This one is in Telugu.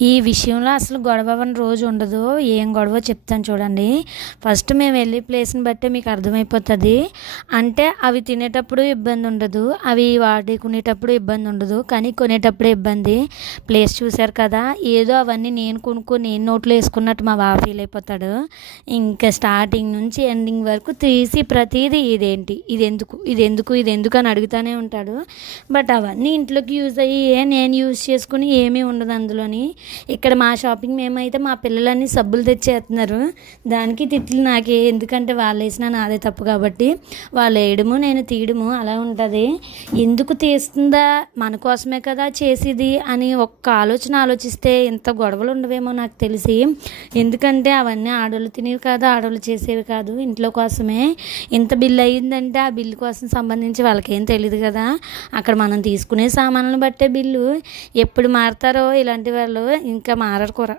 ఈ విషయంలో అసలు గొడవ అవ్వని రోజు ఉండదు. ఏం గొడవో చెప్తాను చూడండి. ఫస్ట్ మేము వెళ్ళే ప్లేస్‌ని బట్టే మీకు అర్థమైపోతది. అంటే అవి తినేటప్పుడు ఇబ్బంది ఉండదు. అవి వాడుకునేటప్పుడు ఇబ్బంది ఉండదు. కానీ కొనేటప్పుడే ఇబ్బంది. ప్లేస్ చూసారు కదా! ఏదో అవన్నీ నేను కొనుక్కొని నేను నోట్లో ఏసుకున్నట్టు మా బావ ఫీల్ అయిపోతాడు. ఇంకా స్టార్టింగ్ నుంచి ఎండింగ్ వరకు తీసి ప్రతీదీ ఇదేంటి? ఇదెందుకు? ఇదెందుకు? ఇదెందుకు? అని అడుగుతానే ఉంటాడు. బట్ అవన్నీ ఇంట్లోకి యూజ్ అయ్యేయే. నేను యూజ్ చేసుకుని ఏమీ ఉండదు అందులోని. ఇక్కడ మా షాపింగ్ మేమైతే మా పిల్లలన్నీ సబ్బులు తెచ్చేస్తున్నారు. దానికి తిట్లు నాకే. ఎందుకంటే వాళ్ళేసినా నాదే తప్పు కాబట్టి. వాళ్ళు వేయడము నేను తీయడము అలా ఉంటుంది. ఎందుకు తీస్తుందా మన కోసమే కదా చేసేది అని ఒక్క ఆలోచన ఆలోచిస్తే ఇంత గొడవలు ఉండవేమో నాకు తెలిసి. ఎందుకంటే అవన్నీ ఆడవాళ్ళు తినేవి కాదు, ఆడవాళ్ళు చేసేవి కాదు, ఇంట్లో కోసమే. ఇంత బిల్లు అయ్యిందంటే ఆ బిల్లు కోసం సంబంధించి వాళ్ళకేం తెలియదు కదా. అక్కడ మనం తీసుకునే సామాన్లను బట్టే బిల్లు. ఎప్పుడు మారుతారో ఇలాంటి వాళ్ళు, ఇంకా మారరు కూడా.